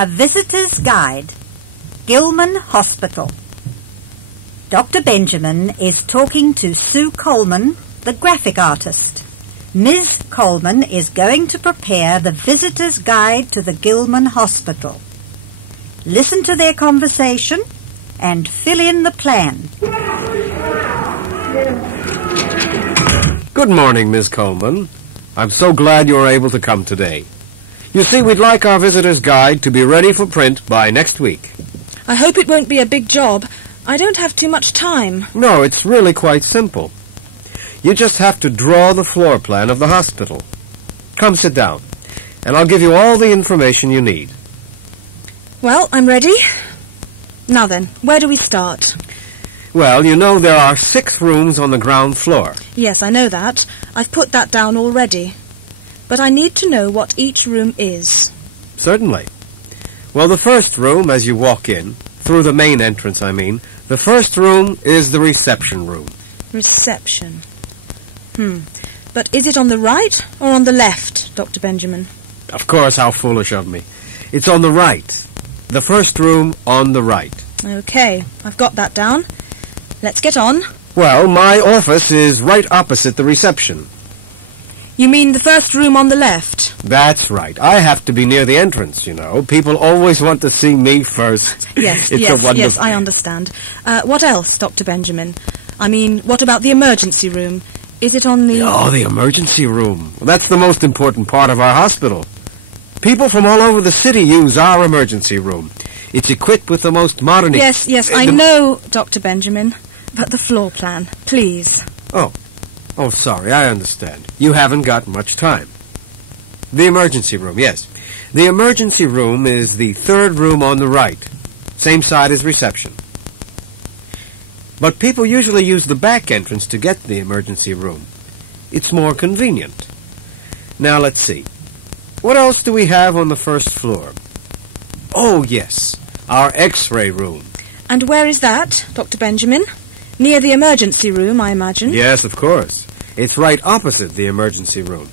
A Visitor's Guide, Gilman Hospital. Dr. Benjamin is talking to Sue Coleman, the graphic artist. Ms. Coleman is going to prepare the Visitor's Guide to the Gilman Hospital. Listen to their conversation and fill in the plan. Good morning, Miss Coleman. I'm so glad you're able to come today. You see, we'd like our visitor's guide to be ready for print by next week. I hope it won't be a big job. I don't have too much time. No, it's really quite simple. You just have to draw the floor plan of the hospital. Come sit down, and I'll give you all the information you need. Well, I'm ready. Now then, where do we start? Well, you know there are 6 rooms on the ground floor. Yes, I know that. I've put that down already. But I need to know what each room is. Certainly. Well, the first room, as you walk in, through the main entrance, I mean, the first room is the reception room. Reception. But is it on the right or on the left, Dr. Benjamin? Of course, how foolish of me. It's on the right. The first room on the right. Okay, I've got that down. Let's get on. Well, my office is right opposite the reception. You mean the first room on the left? That's right. I have to be near the entrance, you know. People always want to see me first. Yes, It's yes, I understand. What else, Dr. Benjamin? I mean, what about the emergency room? Is it on the... Oh, the emergency room. Well, that's the most important part of our hospital. People from all over the city use our emergency room. It's equipped with the most modern... Yes, I know, Dr. Benjamin. But the floor plan, please. Oh, sorry, I understand. You haven't got much time. The emergency room, yes. The emergency room is the 3rd room on the right. Same side as reception. But people usually use the back entrance to get to the emergency room. It's more convenient. Now, let's see. What else do we have on the first floor? Oh, yes, our X-ray room. And where is that, Dr. Benjamin? Near the emergency room, I imagine. Yes, of course. It's right opposite the emergency room.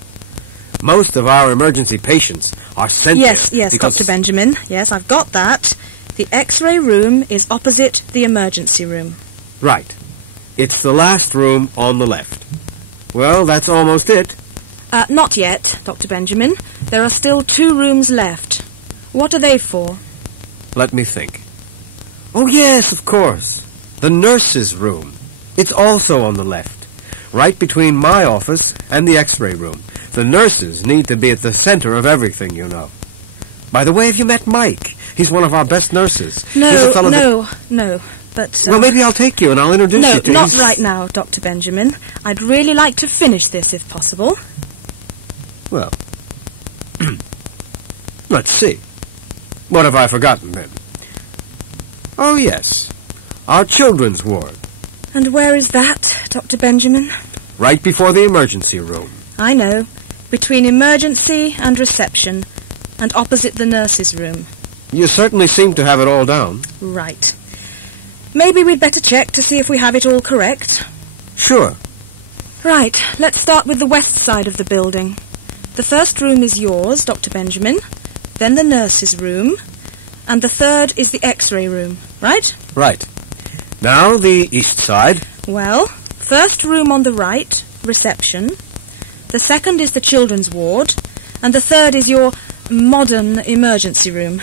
Most of our emergency patients are sent there. Yes, Dr. Benjamin. Yes, I've got that. The X-ray room is opposite the emergency room. Right. It's the last room on the left. Well, that's almost it. Not yet, Dr. Benjamin. There are still 2 rooms left. What are they for? Let me think. Oh, yes, of course. The nurse's room. It's also on the left, right between my office and the X-ray room. The nurses need to be at the center of everything, you know. By the way, have you met Mike? He's one of our best nurses. No. But, well, maybe I'll take you and I'll introduce you to... No, not right now, Dr. Benjamin. I'd really like to finish this, if possible. Well, let's see. What have I forgotten, then? Oh, yes. Our children's ward. And where is that, Dr. Benjamin? Right before the emergency room. I know. Between emergency and reception, and opposite the nurse's room. You certainly seem to have it all down. Right. Maybe we'd better check to see if we have it all correct. Sure. Right, let's start with the west side of the building. The first room is yours, Dr. Benjamin, then the nurse's room, and the 3rd is the X-ray room, right? Right. Now the east side. Well, first room on the right, reception. The 2nd is the children's ward, and the 3rd is your modern emergency room.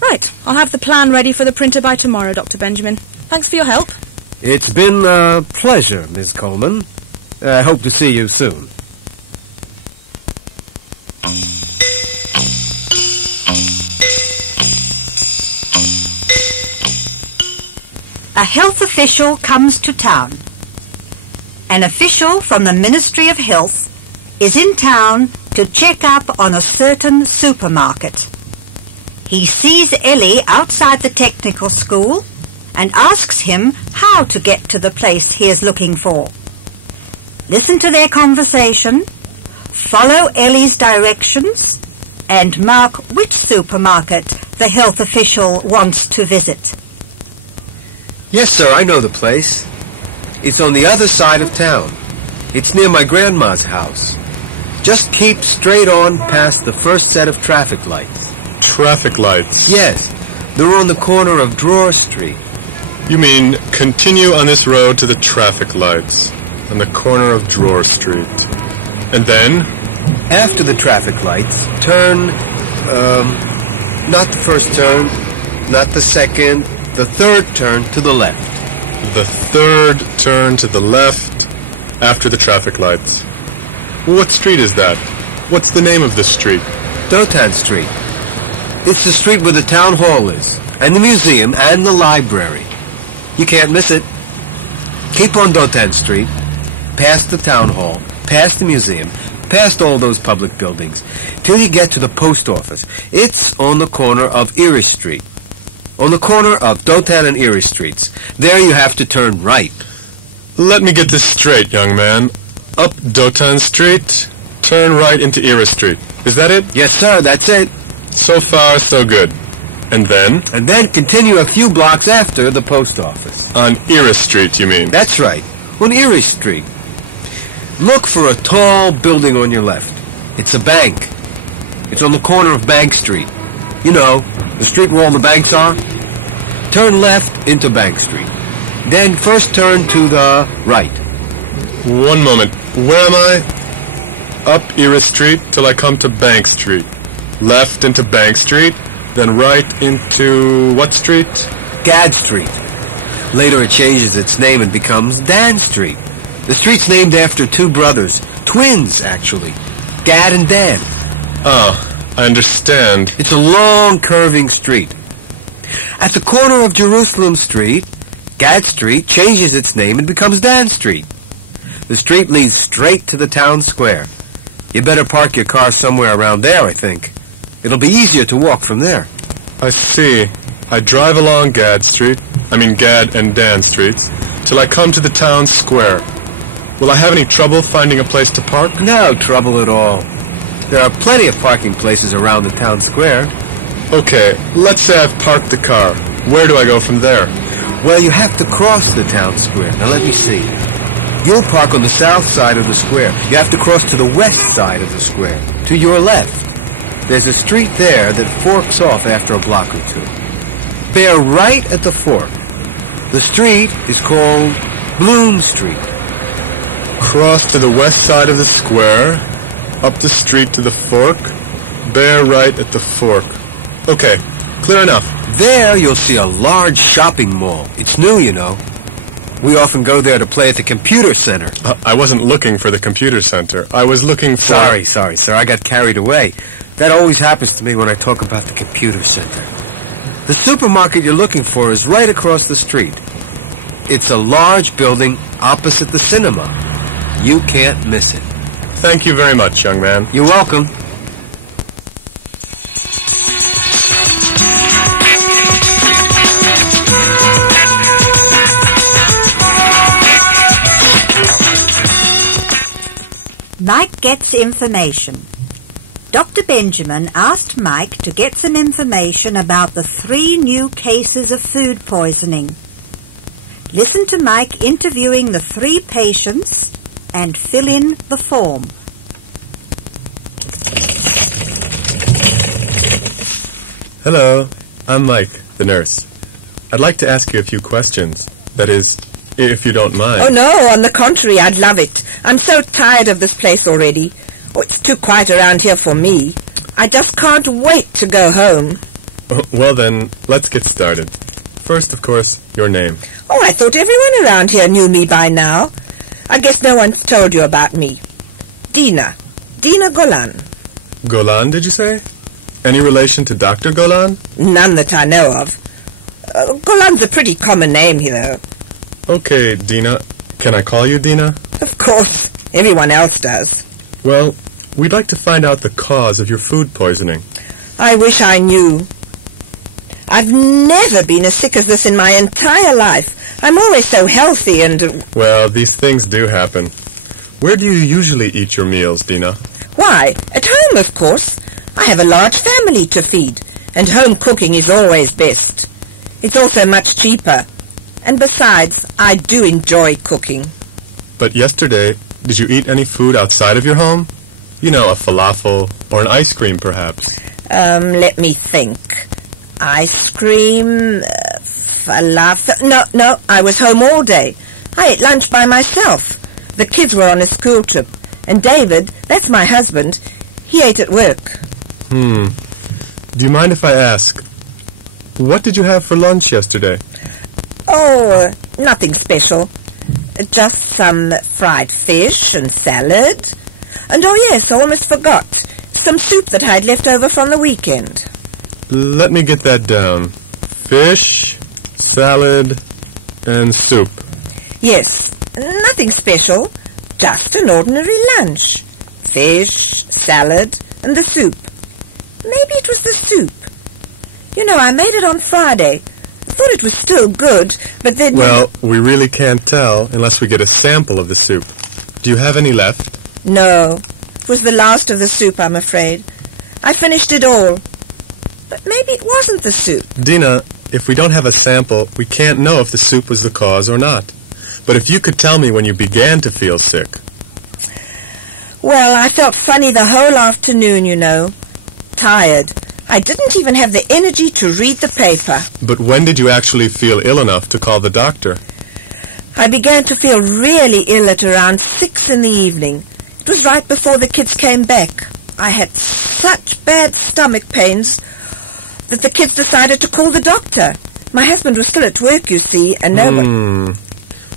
Right, I'll have the plan ready for the printer by tomorrow, Dr. Benjamin. Thanks for your help. It's been a pleasure, Miss Coleman. I hope to see you soon. A health official comes to town. An official from the Ministry of Health is in town to check up on a certain supermarket. He sees Ellie outside the technical school and asks him how to get to the place he is looking for. Listen to their conversation, follow Ellie's directions, and mark which supermarket the health official wants to visit. Yes, sir, I know the place. It's on the other side of town. It's near my grandma's house. Just keep straight on past the first set of traffic lights. traffic lights. Yes, they're on the corner of Drawer Street. You mean continue on this road to the traffic lights on the corner of Drawer Street. And then? After the traffic lights, turn, not the first turn, not the second, the third turn to the left. The third turn to the left after the traffic lights. What street is that? What's the name of this street? Dotan Street. It's the street where the town hall is, and the museum, and the library. You can't miss it. Keep on Dotan Street, past the town hall, past the museum, past all those public buildings, till you get to the post office. It's on the corner of Erie Street. On the corner of Dotan and Erie Streets. There you have to turn right. Let me get this straight, young man. Up Dotan Street, turn right into Erie Street. Is that it? Yes, sir, that's it. So far, so good. And then? And then continue a few blocks after the post office. On Erie Street, you mean? That's right, on Erie Street. Look for a tall building on your left. It's a bank. It's on the corner of Bank Street. You know, the street where all the banks are. Turn left into Bank Street. Then first turn to the right. One moment. Where am I? Up Erie Street till I come to Bank Street. Left into Bank Street, then right into what street? Gad Street. Later it changes its name and becomes Dan Street. The street's named after two brothers. Twins, actually. Gad and Dan. Ah, I understand. It's a long, curving street. At the corner of Jerusalem Street, Gad Street changes its name and becomes Dan Street. The street leads straight to the town square. You better park your car somewhere around there, I think. It'll be easier to walk from there. I see. I drive along Gad and Dan Streets, till I come to the town square. Will I have any trouble finding a place to park? No trouble at all. There are plenty of parking places around the town square. Okay, let's say I've parked the car. Where do I go from there? Well, you have to cross the town square. Now, let me see. You'll park on the south side of the square. You have to cross to the west side of the square, to your left. There's a street there that forks off after a block or two. Bear right at the fork. The street is called Bloom Street. Cross to the west side of the square, up the street to the fork, bear right at the fork. Okay, clear enough. There you'll see a large shopping mall. It's new, you know. We often go there to play at the computer center. I wasn't looking for the computer center. I was looking for... Sorry, sir. I got carried away. That always happens to me when I talk about the computer center. The supermarket you're looking for is right across the street. It's a large building opposite the cinema. You can't miss it. Thank you very much, young man. You're welcome. Mike gets information. Dr. Benjamin asked Mike to get some information about the 3 new cases of food poisoning. Listen to Mike interviewing the 3 patients and fill in the form. Hello, I'm Mike, the nurse. I'd like to ask you a few questions. That is, if you don't mind. Oh, no, on the contrary, I'd love it. I'm so tired of this place already. Oh, it's too quiet around here for me. I just can't wait to go home. Oh, well then, let's get started. First, of course, your name. Oh, I thought everyone around here knew me by now. I guess no one's told you about me. Dina Golan. Golan, did you say? Any relation to Dr. Golan? None that I know of. Golan's a pretty common name, you know. Okay, Dina. Can I call you Dina? Of course. Everyone else does. Well, we'd like to find out the cause of your food poisoning. I wish I knew. I've never been as sick as this in my entire life. I'm always so healthy and... Well, these things do happen. Where do you usually eat your meals, Dina? Why, at home, of course. I have a large family to feed, and home cooking is always best. It's also much cheaper. And besides, I do enjoy cooking. But yesterday, did you eat any food outside of your home? You know, a falafel or an ice cream, perhaps. Let me think. Ice cream, falafel... No, I was home all day. I ate lunch by myself. The kids were on a school trip. And David, that's my husband, he ate at work. Do you mind if I ask, what did you have for lunch yesterday? Oh, nothing special. Just some fried fish and salad. And oh yes, I almost forgot. Some soup that I'd left over from the weekend. Let me get that down. Fish, salad, and soup. Yes, nothing special. Just an ordinary lunch. Fish, salad, and the soup. Maybe it was the soup. You know, I made it on Friday. I thought it was still good, but then... Well, we really can't tell unless we get a sample of the soup. Do you have any left? No, it was the last of the soup, I'm afraid. I finished it all. But maybe it wasn't the soup. Dina, if we don't have a sample, we can't know if the soup was the cause or not. But if you could tell me when you began to feel sick. Well, I felt funny the whole afternoon, you know. Tired. I didn't even have the energy to read the paper. But when did you actually feel ill enough to call the doctor? I began to feel really ill at around 6 in the evening. It was right before the kids came back. I had such bad stomach pains that the kids decided to call the doctor. My husband was still at work, you see, and no one...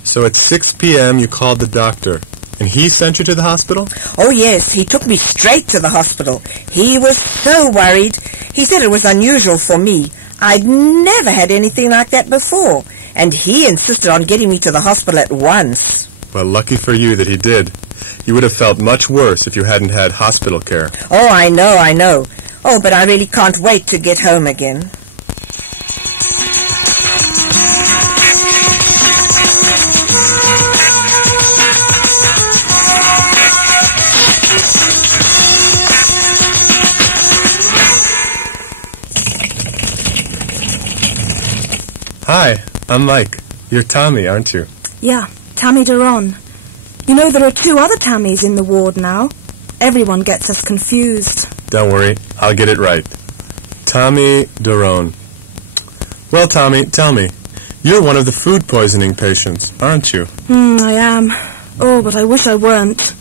So at 6 p.m. you called the doctor, and he sent you to the hospital? Oh, yes, he took me straight to the hospital. He was so worried. He said it was unusual for me. I'd never had anything like that before, and he insisted on getting me to the hospital at once. Well, lucky for you that he did. You would have felt much worse if you hadn't had hospital care. Oh, I know. Oh, but I really can't wait to get home again. Hi, I'm Mike. You're Tommy, aren't you? Yeah, Tammy Duron. You know, there are 2 other Tammys in the ward now. Everyone gets us confused. Don't worry, I'll get it right. Tommy Duron. Well, Tommy, tell me, you're one of the food poisoning patients, aren't you? I am. Oh, but I wish I weren't.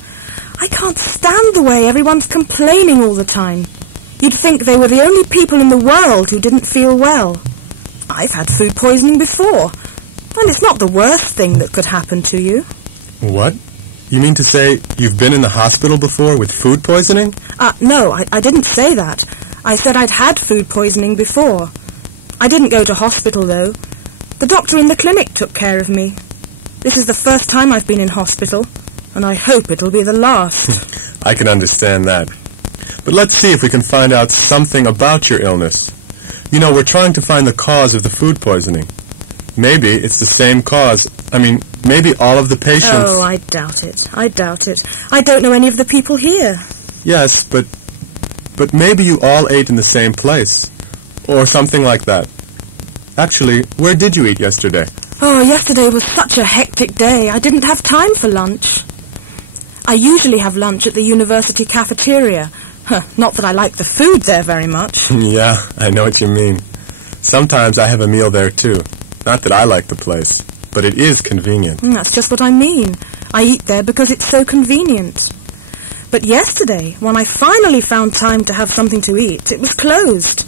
I can't stand the way everyone's complaining all the time. You'd think they were the only people in the world who didn't feel well. I've had food poisoning before, and it's not the worst thing that could happen to you. What? You mean to say you've been in the hospital before with food poisoning? No, I didn't say that. I said I'd had food poisoning before. I didn't go to hospital, though. The doctor in the clinic took care of me. This is the first time I've been in hospital, and I hope it'll be the last. I can understand that. But let's see if we can find out something about your illness. You know, we're trying to find the cause of the food poisoning. Maybe it's the same cause. I mean, maybe all of the patients... Oh, I doubt it. I don't know any of the people here. Yes, but maybe you all ate in the same place. Or something like that. Actually, where did you eat yesterday? Oh, yesterday was such a hectic day. I didn't have time for lunch. I usually have lunch at the university cafeteria. Not that I like the food there very much. Yeah, I know what you mean. Sometimes I have a meal there too. Not that I like the place, but it is convenient. That's just what I mean. I eat there because it's so convenient. But yesterday, when I finally found time to have something to eat, it was closed.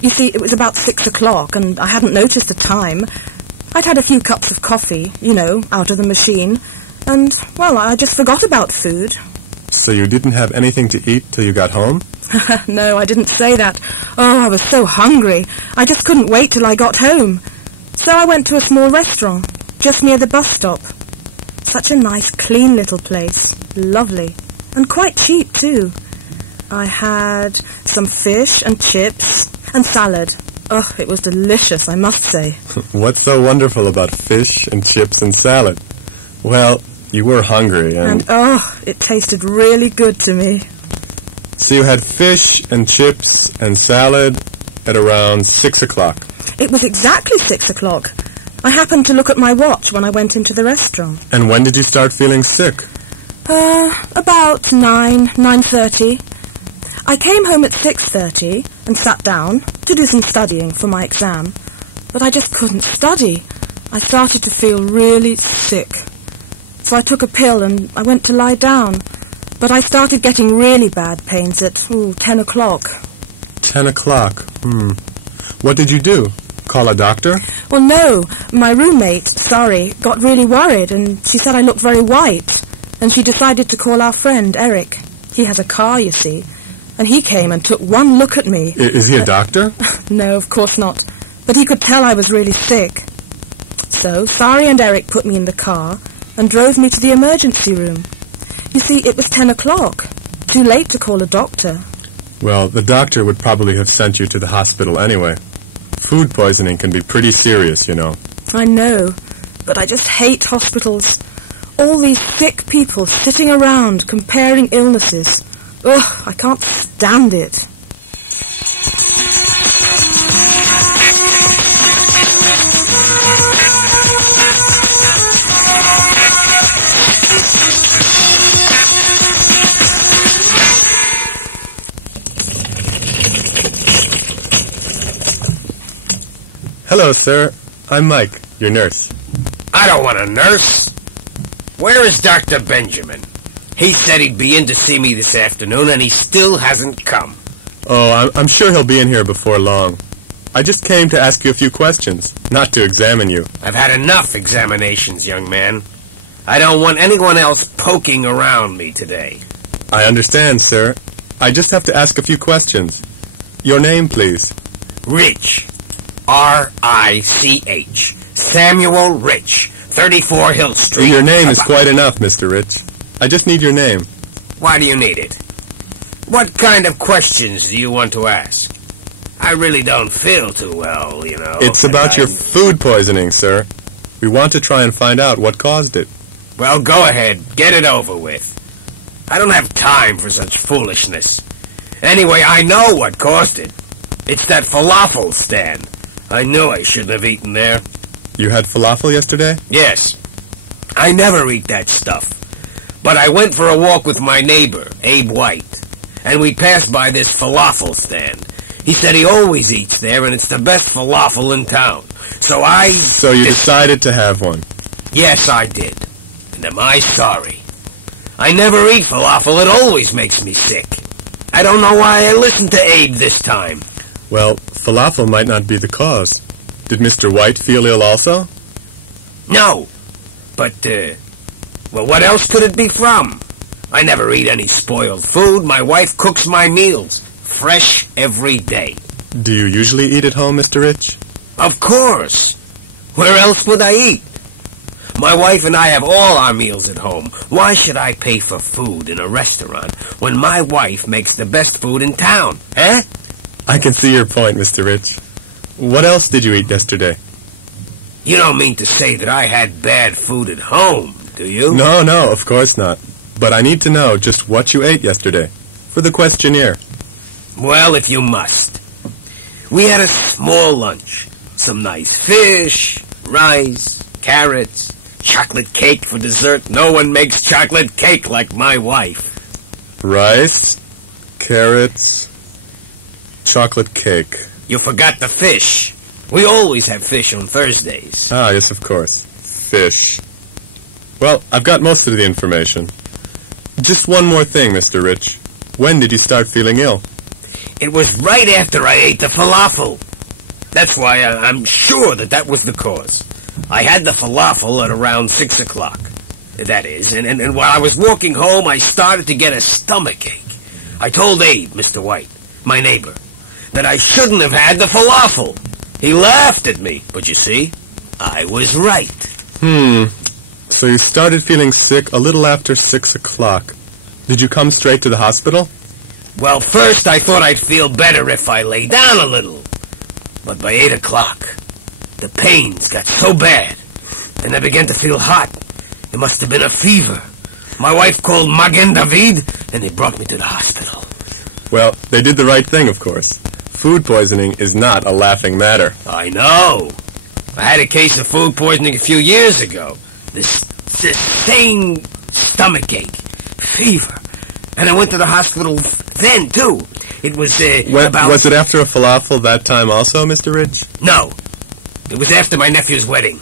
You see, it was about 6 o'clock, and I hadn't noticed the time. I'd had a few cups of coffee, you know, out of the machine, and, well, I just forgot about food. So you didn't have anything to eat till you got home? No, I didn't say that. Oh, I was so hungry. I just couldn't wait till I got home. So I went to a small restaurant, just near the bus stop. Such a nice, clean little place. Lovely. And quite cheap, too. I had some fish and chips and salad. Oh, it was delicious, I must say. What's so wonderful about fish and chips and salad? Well, you were hungry and... it tasted really good to me. So you had fish and chips and salad at around 6 o'clock. It was exactly 6 o'clock. I happened to look at my watch when I went into the restaurant. And when did you start feeling sick? About 9:30. I came home at 6:30 and sat down to do some studying for my exam, but I just couldn't study. I started to feel really sick. So I took a pill and I went to lie down, but I started getting really bad pains at 10 o'clock. 10 o'clock. What did you do? Call a doctor? Well, no. My roommate, got really worried, and she said I looked very white, and she decided to call our friend, Eric. He has a car, you see, and he came and took one look at me. Is he a doctor? No, of course not, but he could tell I was really sick. So, Sari and Eric put me in the car and drove me to the emergency room. You see, it was 10 o'clock. Too late to call a doctor. Well, the doctor would probably have sent you to the hospital anyway. Food poisoning can be pretty serious, you know. I know, but I just hate hospitals. All these sick people sitting around comparing illnesses. Ugh, I can't stand it. Hello, sir. I'm Mike, your nurse. I don't want a nurse. Where is Dr. Benjamin? He said he'd be in to see me this afternoon, and he still hasn't come. Oh, I'm sure he'll be in here before long. I just came to ask you a few questions, not to examine you. I've had enough examinations, young man. I don't want anyone else poking around me today. I understand, sir. I just have to ask a few questions. Your name, please. Rich. R-I-C-H. Samuel Rich. 34 Hill Street. Your name is quite enough, Mr. Rich. I just need your name. Why do you need it? What kind of questions do you want to ask? I really don't feel too well, you know. It's about your food poisoning, sir. We want to try and find out what caused it. Well, go ahead. Get it over with. I don't have time for such foolishness. Anyway, I know what caused it. It's that falafel stand. I knew I shouldn't have eaten there. You had falafel yesterday? Yes. I never eat that stuff. But I went for a walk with my neighbor, Abe White, and we passed by this falafel stand. He said he always eats there, and it's the best falafel in town. So you decided to have one? Yes, I did. And am I sorry? I never eat falafel. It always makes me sick. I don't know why I listened to Abe this time. Well, falafel might not be the cause. Did Mr. White feel ill also? No. But, well, what else could it be from? I never eat any spoiled food. My wife cooks my meals. Fresh every day. Do you usually eat at home, Mr. Rich? Of course. Where else would I eat? My wife and I have all our meals at home. Why should I pay for food in a restaurant when my wife makes the best food in town, eh? I can see your point, Mr. Rich. What else did you eat yesterday? You don't mean to say that I had bad food at home, do you? No, of course not. But I need to know just what you ate yesterday, for the questionnaire. Well, if you must. We had a small lunch. Some nice fish, rice, carrots, chocolate cake for dessert. No one makes chocolate cake like my wife. Rice, carrots, chocolate cake. You forgot the fish. We always have fish on Thursdays. Ah, yes, of course. Fish. Well, I've got most of the information. Just one more thing, Mr. Rich. When did you start feeling ill? It was right after I ate the falafel. That's why I'm sure that was the cause. I had the falafel at around 6 o'clock. That is, and while I was walking home, I started to get a stomachache. I told Abe, Mr. White, my neighbor, that I shouldn't have had the falafel. He laughed at me, but you see, I was right. So you started feeling sick a little after 6 o'clock. Did you come straight to the hospital? Well, first I thought I'd feel better if I lay down a little. But by 8 o'clock, the pains got so bad, and I began to feel hot. It must have been a fever. My wife called Magen David, and they brought me to the hospital. Well, they did the right thing, of course. Food poisoning is not a laughing matter. I know. I had a case of food poisoning a few years ago. This same stomachache, fever. And I went to the hospital then, too. It was, about... Was it after a falafel that time also, Mr. Ridge? No. It was after my nephew's wedding.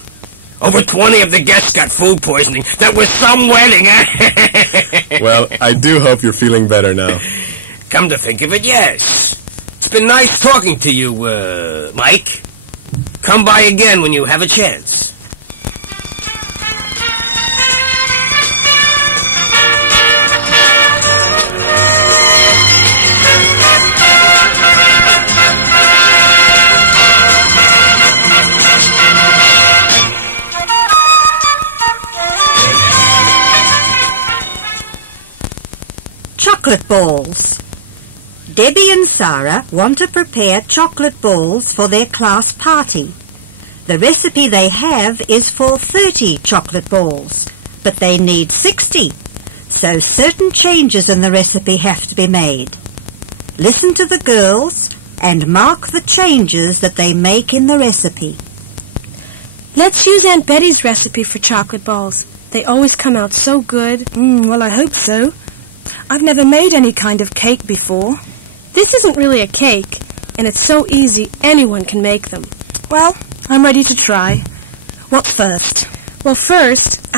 Over 20 of the guests got food poisoning. That was some wedding, eh? Well, I do hope you're feeling better now. Come to think of it, yes. It's been nice talking to you, Mike. Come by again when you have a chance. Chocolate balls. Debbie and Sarah want to prepare chocolate balls for their class party. The recipe they have is for 30 chocolate balls, but they need 60, so certain changes in the recipe have to be made. Listen to the girls and mark the changes that they make in the recipe. Let's use Aunt Betty's recipe for chocolate balls. They always come out so good. Well, I hope so. I've never made any kind of cake before. This isn't really a cake, and it's so easy anyone can make them. Well, I'm ready to try. What first? Well, first,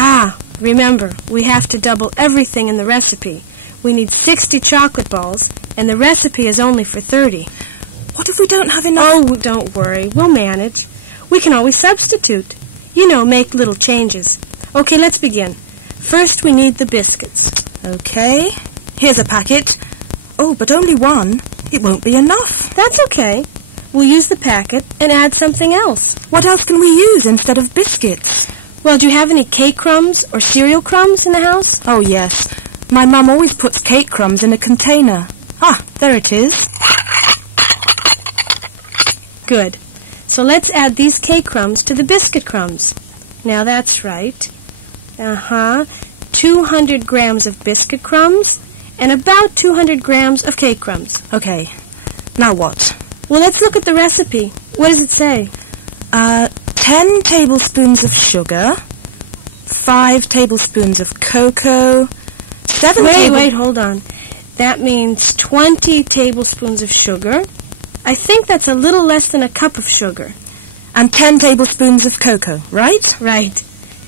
remember, we have to double everything in the recipe. We need 60 chocolate balls, and the recipe is only for 30. What if we don't have enough? Oh, don't worry. We'll manage. We can always substitute. You know, make little changes. Okay, let's begin. First, we need the biscuits. Okay. Here's a packet. Oh, but only one. It won't be enough. That's okay. We'll use the packet and add something else. What else can we use instead of biscuits? Well, do you have any cake crumbs or cereal crumbs in the house? Oh, yes. My mum always puts cake crumbs in a container. There it is. Good. So let's add these cake crumbs to the biscuit crumbs. Now that's right. 200 grams of biscuit crumbs and about 200 grams of cake crumbs. Okay. Now what? Well, let's look at the recipe. What does it say? 10 tablespoons of sugar, 5 tablespoons of cocoa, 7 Wait, hold on. That means 20 tablespoons of sugar. I think that's a little less than a cup of sugar. And 10 tablespoons of cocoa, right? Right.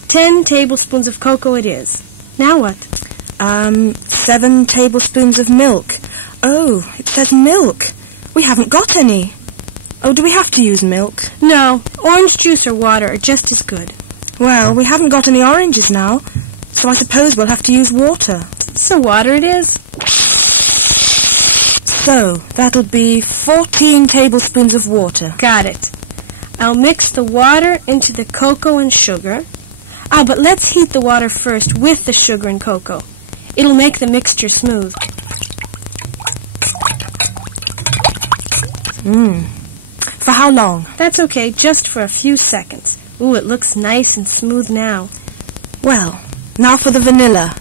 10 tablespoons of cocoa it is. Now what? 7 tablespoons of milk. Oh, it says milk. We haven't got any. Oh, do we have to use milk? No, orange juice or water are just as good. Well, we haven't got any oranges now, so I suppose we'll have to use water. So water it is. So, that'll be 14 tablespoons of water. Got it. I'll mix the water into the cocoa and sugar. But let's heat the water first with the sugar and cocoa. It'll make the mixture smooth. For how long? That's okay, just for a few seconds. Ooh, it looks nice and smooth now. Well, now for the vanilla.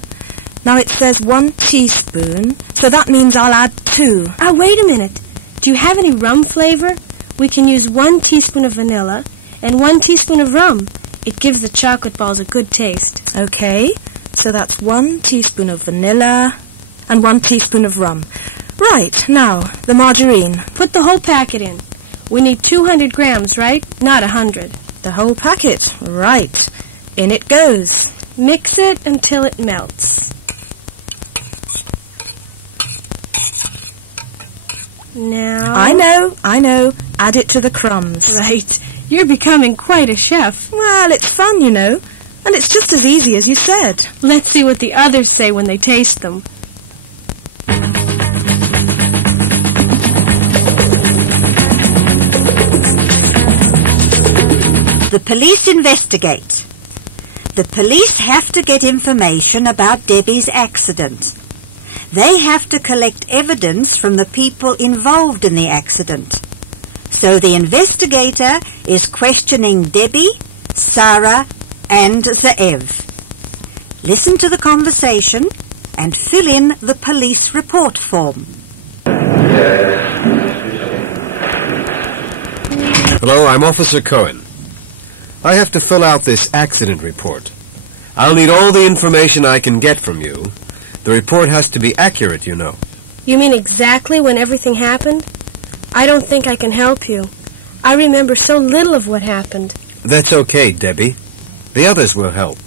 Now it says 1 teaspoon, so that means I'll add 2. Wait a minute. Do you have any rum flavor? We can use 1 teaspoon of vanilla and 1 teaspoon of rum. It gives the chocolate balls a good taste. Okay, so that's 1 teaspoon of vanilla and 1 teaspoon of rum. Right, now, the margarine. Put the whole packet in. We need 200 grams, right? Not 100. The whole packet, right. In it goes. Mix it until it melts. Now... I know. Add it to the crumbs. Right. You're becoming quite a chef. Well, it's fun, you know. And it's just as easy as you said. Let's see what the others say when they taste them. The police investigate. The police have to get information about Debbie's accident. They have to collect evidence from the people involved in the accident. So the investigator is questioning Debbie, Sarah, and Zeev. Listen to the conversation and fill in the police report form. Hello, I'm Officer Cohen. I have to fill out this accident report. I'll need all the information I can get from you. The report has to be accurate, you know. You mean exactly when everything happened? I don't think I can help you. I remember so little of what happened. That's okay, Debbie. The others will help.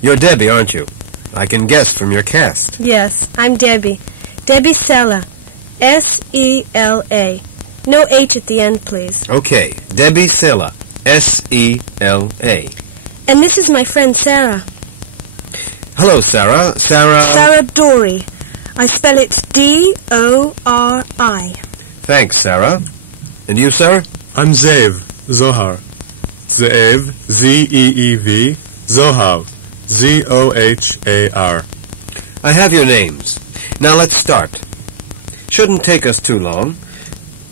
You're Debbie, aren't you? I can guess from your cast. Yes, I'm Debbie. Debbie Sela. S-E-L-A. No H at the end, please. Okay, Debbie Sela. S-E-L-A. And this is my friend Sarah. Hello, Sarah. Sarah Dory. I spell it D-O-R-I. Thanks, Sarah. And you, sir? I'm Zeev, Zohar. Zeev, Z-E-E-V, Zohar, Z-O-H-A-R. I have your names. Now let's start. Shouldn't take us too long.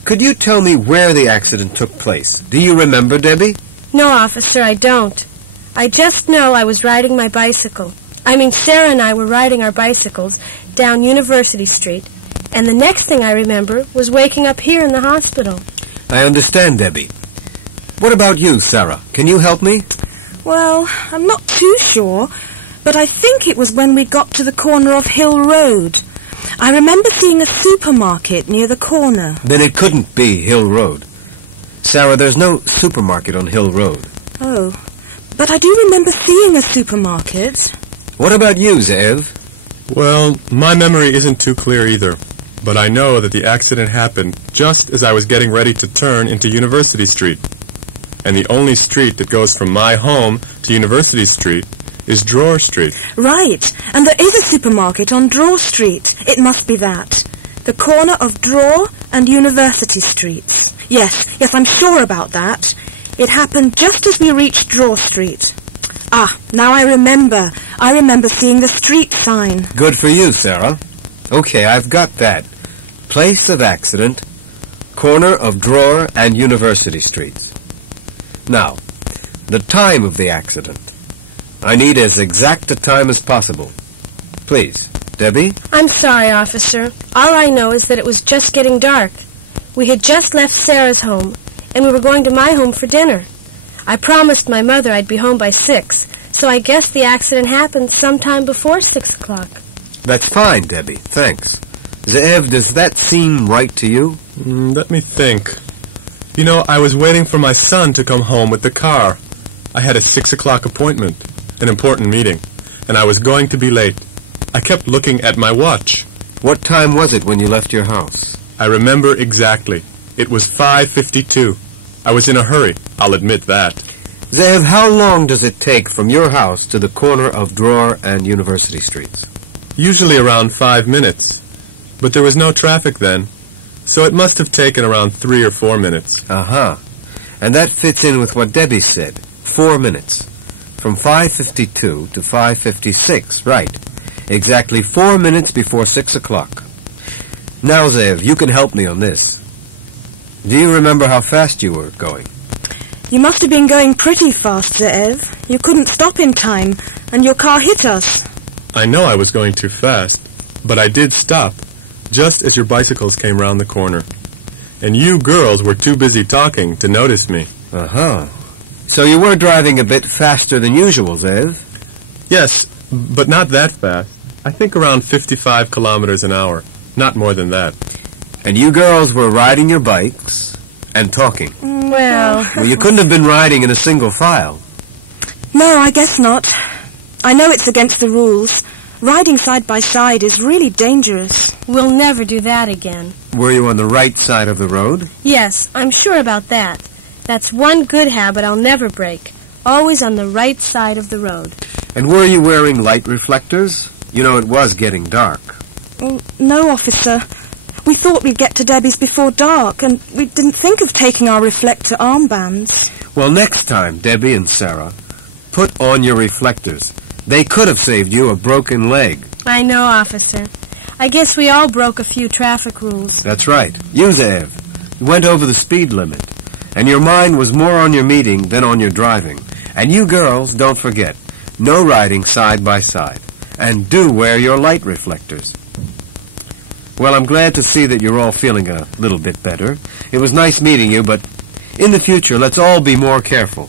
Could you tell me where the accident took place? Do you remember, Debbie? No, officer, I don't. I just know I was riding my bicycle. Sarah and I were riding our bicycles down University Street, and the next thing I remember was waking up here in the hospital. I understand, Debbie. What about you, Sarah? Can you help me? Well, I'm not too sure, but I think it was when we got to the corner of Hill Road. I remember seeing a supermarket near the corner. Then it couldn't be Hill Road. Sarah, there's no supermarket on Hill Road. Oh, but I do remember seeing a supermarket. What about you, Zeev? Well, my memory isn't too clear either, but I know that the accident happened just as I was getting ready to turn into University Street. And the only street that goes from my home to University Street is Drawer Street. Right, and there is a supermarket on Drawer Street. It must be that. The corner of Drawer and University Streets. Yes, I'm sure about that. It happened just as we reached Drawer Street. Ah, now I remember. I remember seeing the street sign. Good for you, Sarah. Okay, I've got that. Place of accident, corner of Drawer and University Streets. Now, the time of the accident. I need as exact a time as possible. Please, Debbie? I'm sorry, officer. All I know is that it was just getting dark. We had just left Sarah's home, and we were going to my home for dinner. I promised my mother I'd be home by 6, so I guess the accident happened sometime before 6 o'clock. That's fine, Debbie. Thanks. Zeev, does that seem right to you? Let me think. You know, I was waiting for my son to come home with the car. I had a 6 o'clock appointment, an important meeting, and I was going to be late. I kept looking at my watch. What time was it when you left your house? I remember exactly. It was 5:52. I was in a hurry, I'll admit that. Zeev, how long does it take from your house to the corner of Drawer and University Streets? Usually around 5 minutes. But there was no traffic then, so it must have taken around 3 or 4 minutes. Uh-huh. And that fits in with what Debbie said. 4 minutes. From 5:52 to 5:56, right. Exactly 4 minutes before 6 o'clock. Now, Zeev, you can help me on this. Do you remember how fast you were going? You must have been going pretty fast, Zeev. You couldn't stop in time, and your car hit us. I know I was going too fast, but I did stop, just as your bicycles came round the corner. And you girls were too busy talking to notice me. Uh-huh. So you were driving a bit faster than usual, Zeev? Yes, but not that fast. I think around 55 kilometers an hour. Not more than that. And you girls were riding your bikes and talking. Well, You couldn't have been riding in a single file. No, I guess not. I know it's against the rules. Riding side by side is really dangerous. we'll never do that again. Were you on the right side of the road? Yes, I'm sure about that. That's one good habit I'll never break. Always on the right side of the road. And were you wearing light reflectors? You know, it was getting dark. No, officer. We thought we'd get to Debbie's before dark, and we didn't think of taking our reflector armbands. Well, next time, Debbie and Sarah, put on your reflectors. They could have saved you a broken leg. I know, officer. I guess we all broke a few traffic rules. That's right. You, Zeev, you went over the speed limit, and your mind was more on your meeting than on your driving. And you girls, don't forget, no riding side by side. And do wear your light reflectors. Well, I'm glad to see that you're all feeling a little bit better. It was nice meeting you, but in the future, let's all be more careful.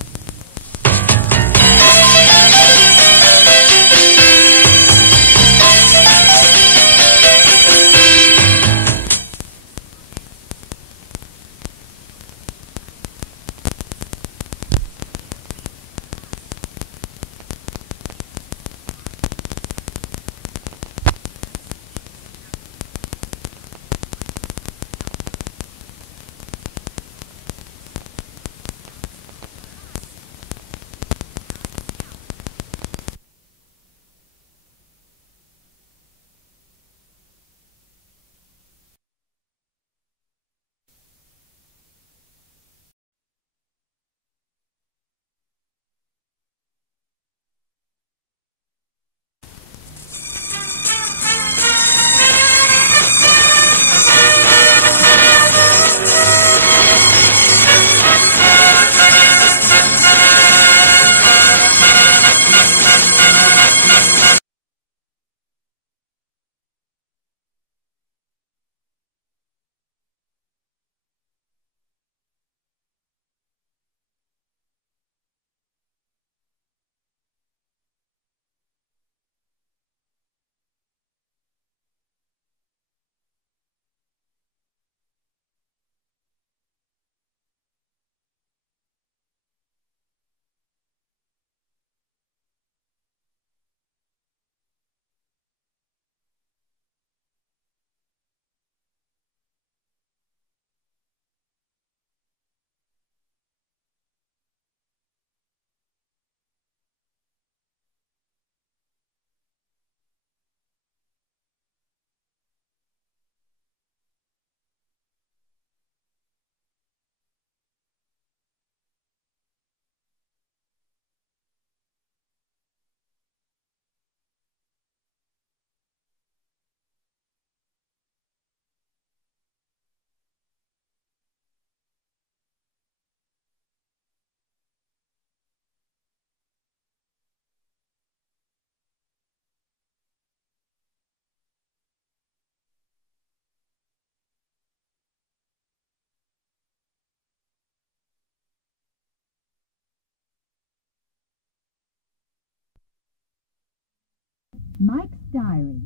Mike's diary.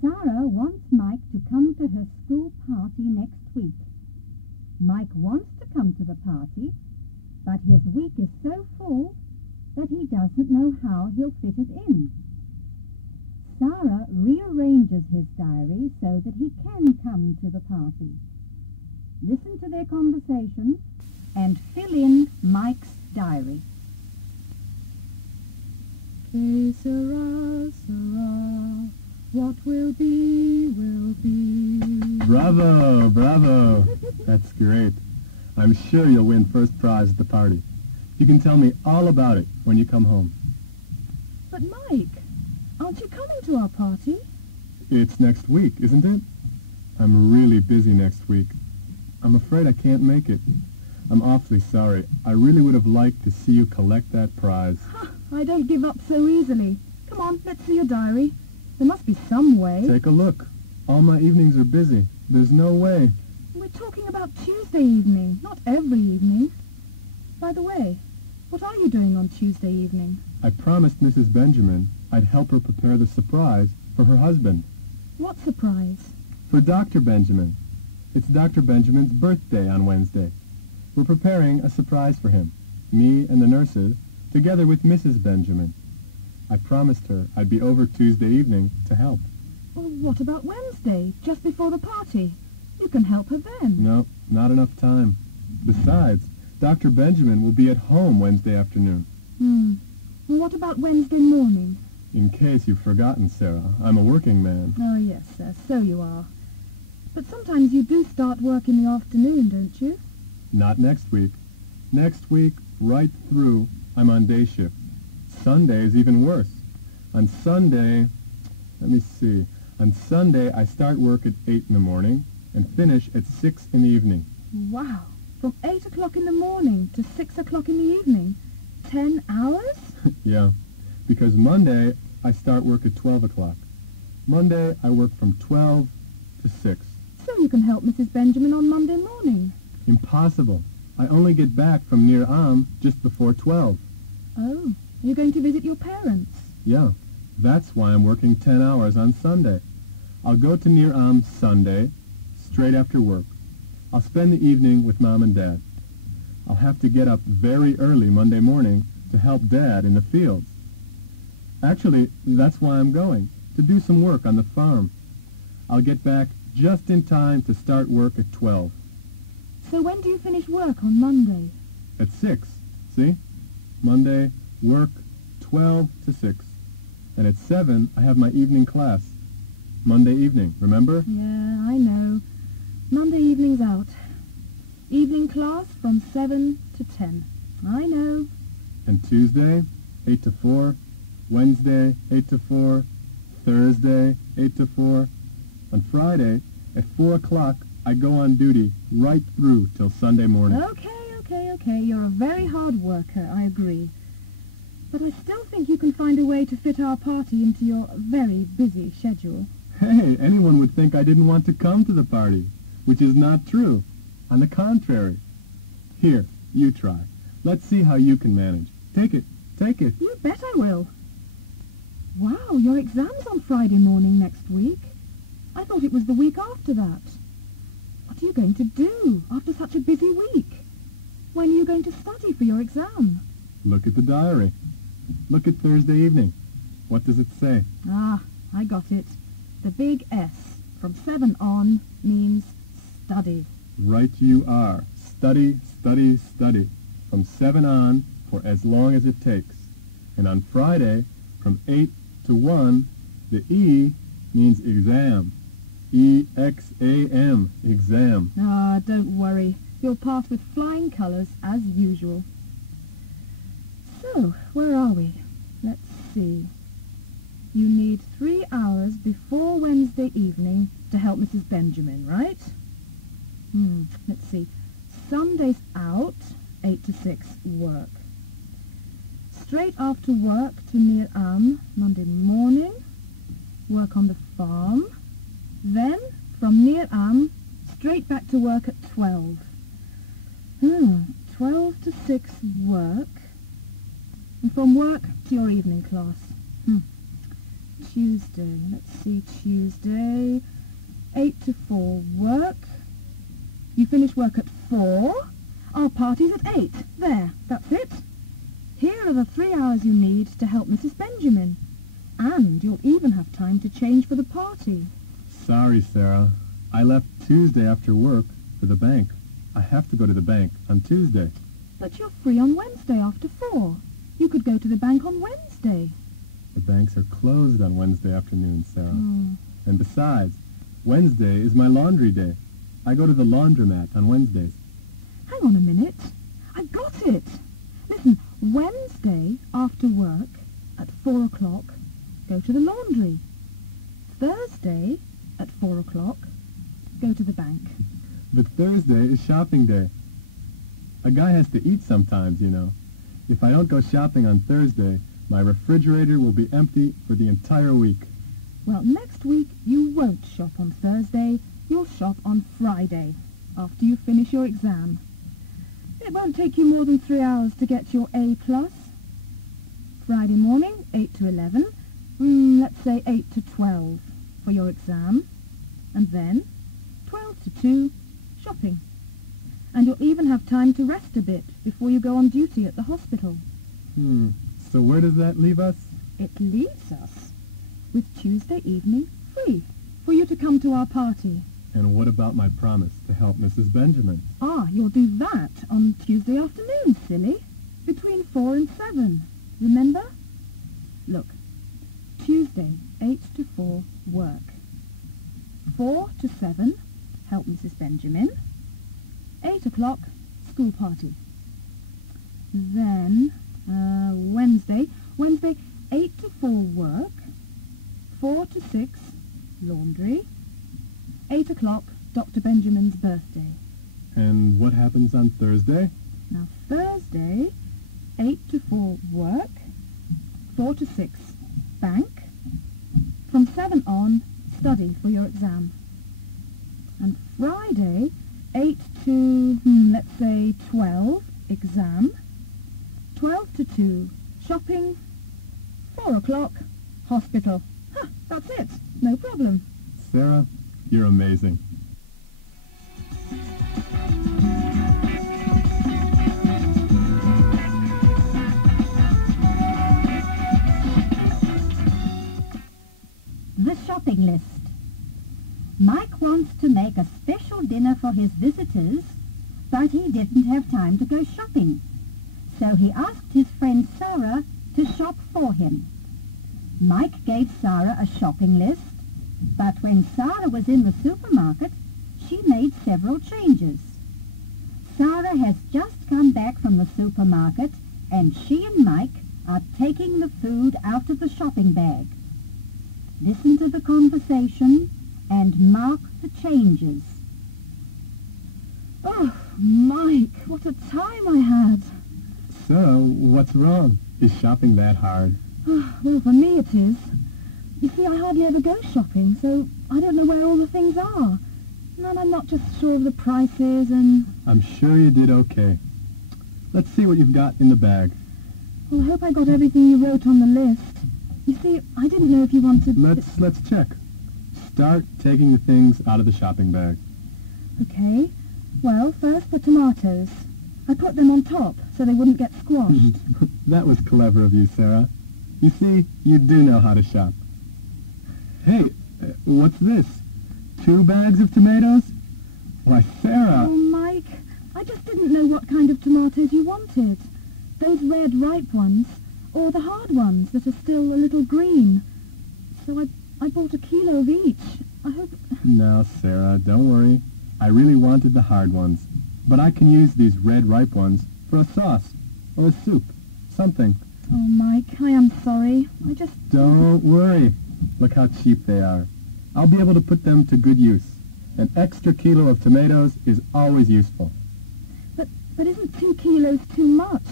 Sarah wants Mike to come to her school party next week. Mike wants to come to the party, but his week is so full that he doesn't know how he'll fit it in. Sarah rearranges his diary so that he can come to the party. Listen to their conversation and fill in Mike's diary. Que sera, sera, what will be, will be. Bravo, bravo. That's great. I'm sure you'll win first prize at the party. You can tell me all about it when you come home. But Mike, aren't you coming to our party? It's next week, isn't it? I'm really busy next week. I'm afraid I can't make it. I'm awfully sorry. I really would have liked to see you collect that prize. I don't give up so easily. Come on, let's see your diary. There must be some way. Take a look. All my evenings are busy. There's no way. We're talking about Tuesday evening, not every evening. By the way, what are you doing on Tuesday evening? I promised Mrs. Benjamin I'd help her prepare the surprise for her husband. What surprise? For Dr. Benjamin. It's Dr. Benjamin's birthday on Wednesday. We're preparing a surprise for him, me and the nurses, together with Mrs. Benjamin. I promised her I'd be over Tuesday evening to help. Well, what about Wednesday, just before the party? You can help her then. No, not enough time. Besides, Dr. Benjamin will be at home Wednesday afternoon. Well, what about Wednesday morning? In case you've forgotten, Sarah, I'm a working man. Oh, yes, sir, so you are. But sometimes you do start work in the afternoon, don't you? Not next week. Next week, right through, I'm on day shift. Sunday is even worse. On Sunday, let me see. On Sunday, I start work at 8 in the morning and finish at 6 in the evening. Wow. From 8 o'clock in the morning to 6 o'clock in the evening. 10 hours? Yeah, because Monday, I start work at 12 o'clock. Monday, I work from 12 to 6. So you can help Mrs. Benjamin on Monday morning. Impossible. I only get back from Nir Am just before 12. Oh, you're going to visit your parents? Yeah, that's why I'm working 10 hours on Sunday. I'll go to Nir Am Sunday, straight after work. I'll spend the evening with Mom and Dad. I'll have to get up very early Monday morning to help Dad in the fields. Actually, that's why I'm going, to do some work on the farm. I'll get back just in time to start work at 12. So when do you finish work on Monday? At 6, see? Monday, work, 12 to 6. And at 7, I have my evening class. Monday evening, remember? Yeah, I know. Monday evening's out. Evening class from 7 to 10. I know. And Tuesday, 8 to 4. Wednesday, 8 to 4. Thursday, 8 to 4. On Friday, at 4 o'clock, I go on duty right through till Sunday morning. Okay. You're a very hard worker, I agree. But I still think you can find a way to fit our party into your very busy schedule. Hey, anyone would think I didn't want to come to the party, which is not true. On the contrary. Here, you try. Let's see how you can manage. Take it. You bet I will. Wow, your exam's on Friday morning next week. I thought it was the week after that. What are you going to do after such a busy week? When are you going to study for your exam? Look at the diary. Look at Thursday evening. What does it say? Ah, I got it. The big S from 7 on means study. Right you are. Study, study, study. From 7 on for as long as it takes. And on Friday, from 8 to 1, the E means exam. E-X-A-M, exam. Ah, don't worry. You'll pass with flying colours as usual. So, where are we? Let's see. You need 3 hours before Wednesday evening to help Mrs. Benjamin, right? Let's see. Sunday's out, 8 to 6 work. Straight after work to Nir Am, Monday morning, work on the farm. Then, from Nir Am, straight back to work at 12. 12 to 6 work. And from work to your evening class. Tuesday. Let's see, Tuesday. 8 to 4, work. You finish work at 4. Our party's at 8. There, that's it. Here are the 3 hours you need to help Mrs. Benjamin. And you'll even have time to change for the party. Sorry, Sarah. I left Tuesday after work for the bank. I have to go to the bank on Tuesday. But you're free on Wednesday after 4. You could go to the bank on Wednesday. The banks are closed on Wednesday afternoon, Sarah. Oh. And besides, Wednesday is my laundry day. I go to the laundromat on Wednesdays. Hang on a minute. I've got it. Listen, Wednesday after work at 4 o'clock, go to the laundry. Thursday at 4 o'clock, go to the bank. But Thursday is shopping day. A guy has to eat sometimes, you know. If I don't go shopping on Thursday, my refrigerator will be empty for the entire week. Well, next week you won't shop on Thursday. You'll shop on Friday, after you finish your exam. It won't take you more than 3 hours to get your A+. Friday morning, 8 to 11. Let's say 8 to 12 for your exam. And then 12 to 2, shopping. And you'll even have time to rest a bit before you go on duty at the hospital. So where does that leave us? It leaves us with Tuesday evening free for you to come to our party. And what about my promise to help Mrs. Benjamin? You'll do that on Tuesday afternoon, silly. Between 4 and 7. Remember? Look, Tuesday, 8 to 4, work. 4 to 7, help Mrs. Benjamin. 8 o'clock, school party. Then, Wednesday, 8 to 4, work. 4 to 6, laundry. 8 o'clock, Dr. Benjamin's birthday. And what happens on Thursday? Now, Thursday, 8 to 4, work. 4 to 6, bank. From 7 on, study for your exam. And Friday, 8 to, let's say, 12, exam. 12 to 2, shopping. 4 o'clock, hospital. That's it. No problem. Sarah, you're amazing. The shopping list. Mike wants to make a special dinner for his visitors, but he didn't have time to go shopping. So he asked his friend Sarah to shop for him. Mike gave Sarah a shopping list, but when Sarah was in the supermarket, she made several changes. Sarah has just come back from the supermarket, and she and Mike are taking the food out of the shopping bag. Listen to the conversation and mark the changes. Oh, Mike, what a time I had. So, what's wrong? Is shopping that hard? Well, for me it is. You see, I hardly ever go shopping, so I don't know where all the things are. And I'm not just sure of the prices and... I'm sure you did okay. Let's see what you've got in the bag. Well, I hope I got everything you wrote on the list. You see, I didn't know if you wanted... Let's check. Start taking the things out of the shopping bag. Okay. Well, first the tomatoes. I put them on top so they wouldn't get squashed. That was clever of you, Sarah. You see, you do know how to shop. Hey, what's this? 2 bags of tomatoes? Why, Sarah! Oh, Mike, I just didn't know what kind of tomatoes you wanted. Those red ripe ones, or the hard ones that are still a little green. So I bought 1 kilo of each. I hope... Now, Sarah, don't worry. I really wanted the hard ones. But I can use these red ripe ones for a sauce, or a soup, something. Oh, Mike, I am sorry. I just... Don't worry. Look how cheap they are. I'll be able to put them to good use. An extra kilo of tomatoes is always useful. But isn't 2 kilos too much?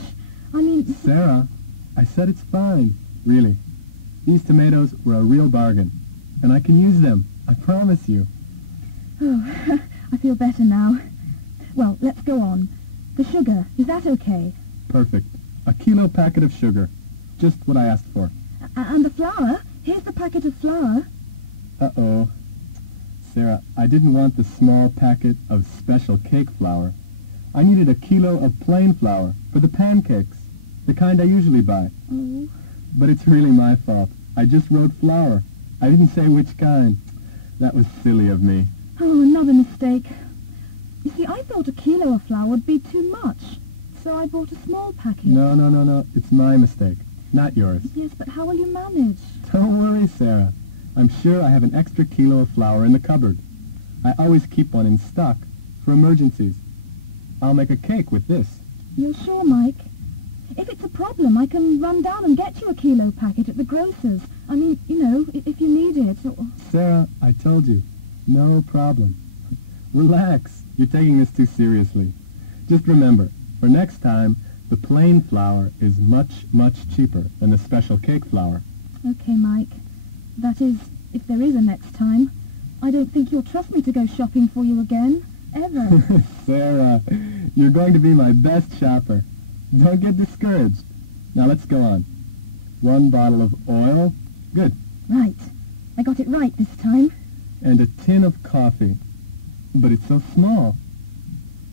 I mean... Sarah, I said it's fine, really. These tomatoes were a real bargain, and I can use them, I promise you. Oh, I feel better now. Well, let's go on. The sugar, is that okay? Perfect. 1 kilo packet of sugar. Just what I asked for. And the flour? Here's the packet of flour. Uh-oh. Sarah, I didn't want the small packet of special cake flour. I needed a kilo of plain flour for the pancakes, the kind I usually buy. Oh. But it's really my fault. I just wrote flour. I didn't say which kind. That was silly of me. Oh, another mistake. You see, I thought a kilo of flour would be too much, so I bought a small packet. No. It's my mistake, not yours. Yes, but how will you manage? Don't worry, Sarah. I'm sure I have an extra kilo of flour in the cupboard. I always keep one in stock for emergencies. I'll make a cake with this. You're sure, Mike? If it's a problem, I can run down and get you a kilo packet at the grocer's. I mean, you know, if you need it. Or... Sarah, I told you, no problem. Relax. You're taking this too seriously. Just remember, for next time, the plain flour is much, much cheaper than the special cake flour. Okay, Mike. That is, if there is a next time. I don't think you'll trust me to go shopping for you again, ever. Sarah, you're going to be my best shopper. Don't get discouraged. Now let's go on. 1 bottle of oil. Good. Right. I got it right this time. And a tin of coffee. But it's so small.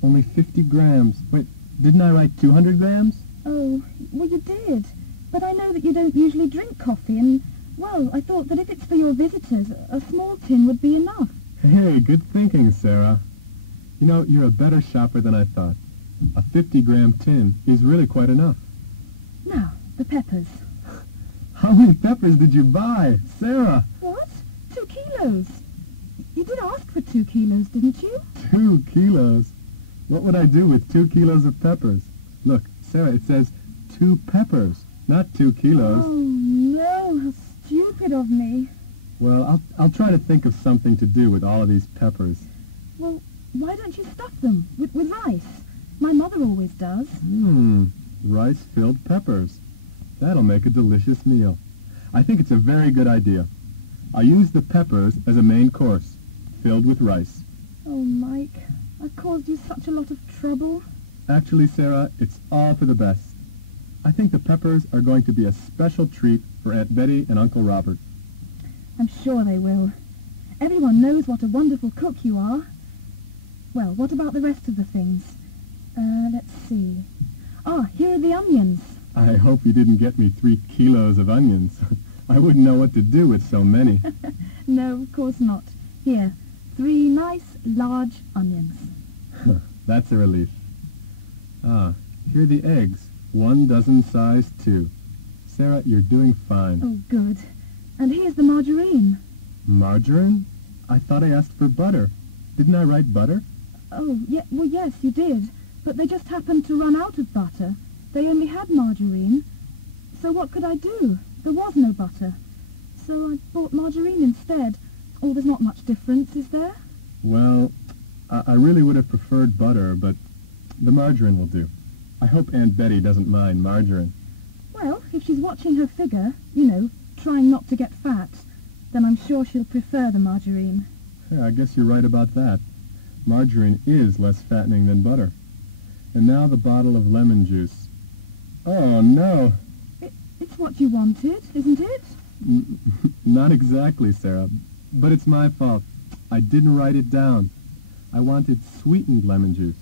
Only 50 grams. Wait, didn't I write 200 grams? Oh, well, you did. But I know that you don't usually drink coffee, and, well, I thought that if it's for your visitors, a small tin would be enough. Hey, good thinking, Sarah. You know, you're a better shopper than I thought. A 50-gram tin is really quite enough. Now, the peppers. How many peppers did you buy, Sarah? What? 2 kilos. You did ask for 2 kilos, didn't you? 2 kilos? What would I do with 2 kilos of peppers? Look, Sarah, it says 2 peppers, not 2 kilos. Oh, no, how stupid of me. Well, I'll try to think of something to do with all of these peppers. Well, why don't you stuff them with rice? My mother always does. Rice-filled peppers. That'll make a delicious meal. I think it's a very good idea. I'll use the peppers as a main course, filled with rice. Oh, Mike, I've caused you such a lot of trouble. Actually, Sarah, it's all for the best. I think the peppers are going to be a special treat for Aunt Betty and Uncle Robert. I'm sure they will. Everyone knows what a wonderful cook you are. Well, what about the rest of the things? Let's see. Ah, here are the onions. I hope you didn't get me 3 kilos of onions. I wouldn't know what to do with so many. No, of course not. Here, 3 nice, large onions. That's a relief. Ah, here are the eggs. 1 dozen size 2. Sarah, you're doing fine. Oh, good. And here's the margarine. Margarine? I thought I asked for butter. Didn't I write butter? Oh, yeah, well, yes, you did. But they just happened to run out of butter. They only had margarine. So what could I do? There was no butter. So I bought margarine instead. Oh, there's not much difference, is there? Well, I really would have preferred butter, but the margarine will do. I hope Aunt Betty doesn't mind margarine. Well, if she's watching her figure, you know, trying not to get fat, then I'm sure she'll prefer the margarine. Yeah, I guess you're right about that. Margarine is less fattening than butter. And now the bottle of lemon juice. Oh, no. It's what you wanted, isn't it? Not exactly, Sarah. But it's my fault. I didn't write it down. I wanted sweetened lemon juice.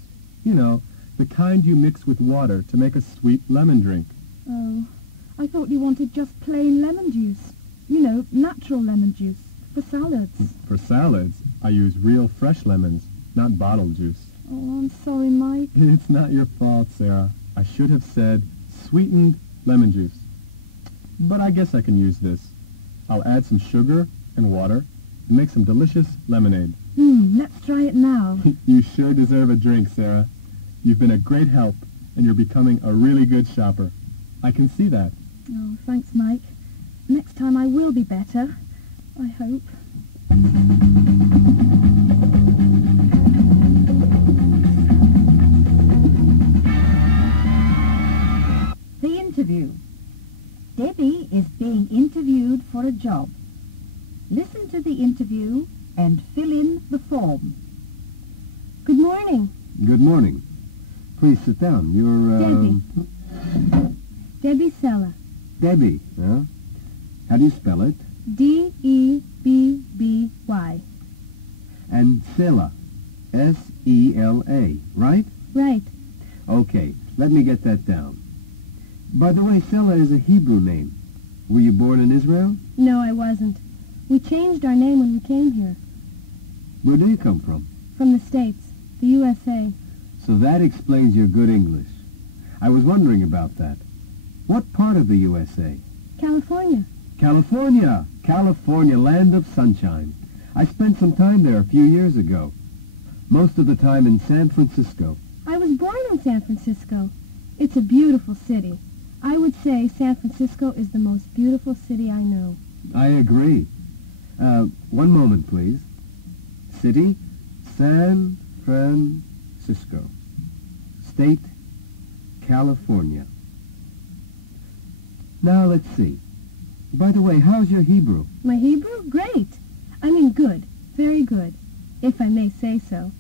You know, the kind you mix with water to make a sweet lemon drink. Oh, I thought you wanted just plain lemon juice. You know, natural lemon juice, for salads. For salads, I use real fresh lemons, not bottled juice. Oh, I'm sorry, Mike. It's not your fault, Sarah. I should have said sweetened lemon juice. But I guess I can use this. I'll add some sugar and water and make some delicious lemonade. Let's try it now. You sure deserve a drink, Sarah. You've been a great help, and you're becoming a really good shopper. I can see that. Oh, thanks, Mike. Next time I will be better. I hope. The interview. Debbie is being interviewed for a job. Listen to the interview and fill in the form. Good morning. Good morning. Please sit down. You're, Debbie Seller. Debbie, huh? How do you spell it? D-E-B-B-Y. And Sela, S-E-L-A, right? Right. Okay, let me get that down. By the way, Sela is a Hebrew name. Were you born in Israel? No, I wasn't. We changed our name when we came here. Where do you come from? From the States, the USA. So that explains your good English. I was wondering about that. What part of the USA? California. California! California, land of sunshine. I spent some time there a few years ago. Most of the time in San Francisco. I was born in San Francisco. It's a beautiful city. I would say San Francisco is the most beautiful city I know. I agree. One moment, please. City, San Francisco. State, California. Now, let's see. By the way, how's your Hebrew? My Hebrew? Great. I mean good. Very good. If I may say so.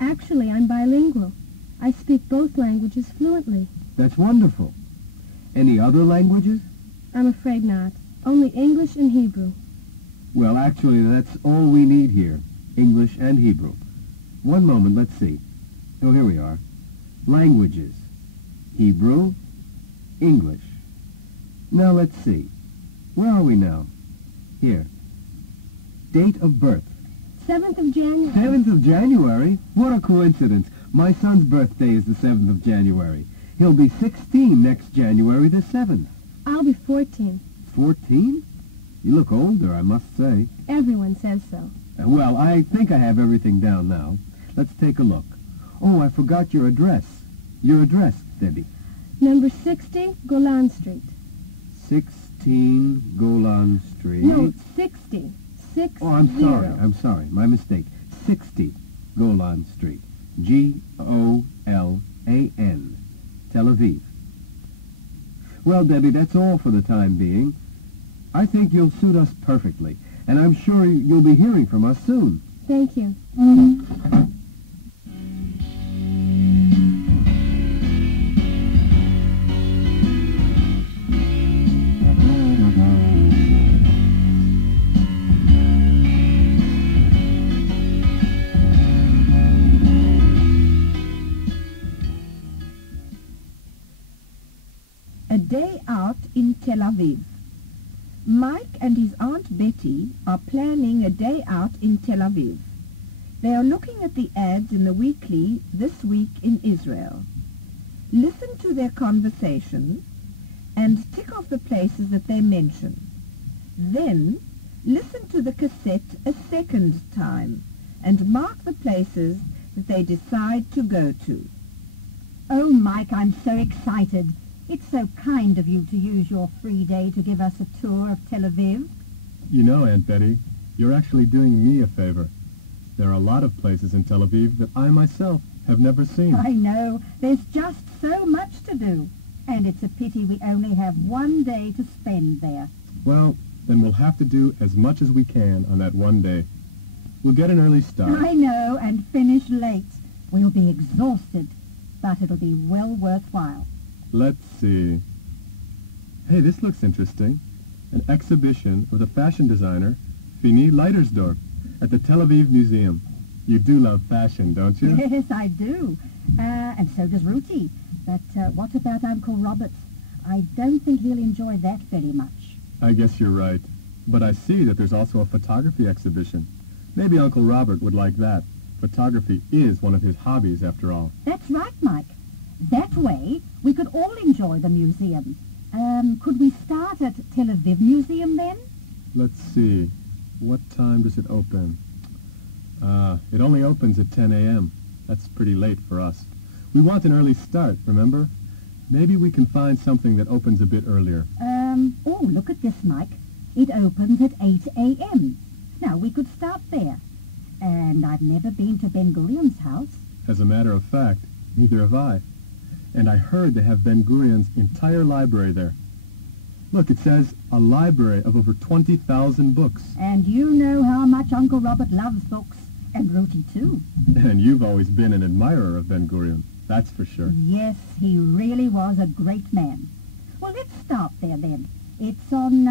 Actually, I'm bilingual. I speak both languages fluently. That's wonderful. Any other languages? I'm afraid not. Only English and Hebrew. Well, actually, that's all we need here. English and Hebrew. One moment, let's see. Oh, here we are. Languages. Hebrew, English. Now, let's see. Where are we now? Here. Date of birth. 7th of January. 7th of January? What a coincidence. My son's birthday is the 7th of January. He'll be 16 next January the 7th. I'll be 14. 14? You look older, I must say. Everyone says so. Well, I think I have everything down now. Let's take a look. Oh, I forgot your address. Your address, Debbie. Number 60, Golan Street. 16 Golan Street. No, 60. 60. Oh, I'm sorry. My mistake. 60 Golan Street. G-O-L-A-N. Tel Aviv. Well, Debbie, that's all for the time being. I think you'll suit us perfectly, and I'm sure you'll be hearing from us soon. Thank you. A day out in Tel Aviv. Mike and his Aunt Betty are planning a day out in Tel Aviv. They are looking at the ads in the weekly This Week in Israel. Listen to their conversation and tick off the places that they mention. Then listen to the cassette a second time and mark the places that they decide to go to. Oh, Mike, I'm so excited. It's so kind of you to use your free day to give us a tour of Tel Aviv. You know, Aunt Betty, you're actually doing me a favor. There are a lot of places in Tel Aviv that I myself have never seen. I know. There's just so much to do. And it's a pity we only have one day to spend there. Well, then we'll have to do as much as we can on that one day. We'll get an early start. I know, and finish late. We'll be exhausted, but it'll be well worthwhile. Let's see. Hey, this looks interesting. An exhibition of the fashion designer, Fini Leitersdorf, at the Tel Aviv Museum. You do love fashion, don't you? Yes, I do. And so does Ruti. But what about Uncle Robert? I don't think he'll enjoy that very much. I guess you're right. But I see that there's also a photography exhibition. Maybe Uncle Robert would like that. Photography is one of his hobbies, after all. That's right, Mike. That way, we could all enjoy the museum. Could we start at Tel Aviv Museum then? Let's see. What time does it open? It only opens at 10 a.m. That's pretty late for us. We want an early start, remember? Maybe we can find something that opens a bit earlier. Oh, look at this, Mike. It opens at 8 a.m. Now, we could start there. And I've never been to Ben-Gurion's house. As a matter of fact, neither have I. And I heard they have Ben-Gurion's entire library there. Look, it says a library of over 20,000 books. And you know how much Uncle Robert loves books. And Ruti, too. And you've always been an admirer of Ben-Gurion, that's for sure. Yes, he really was a great man. Well, let's start there then. It's on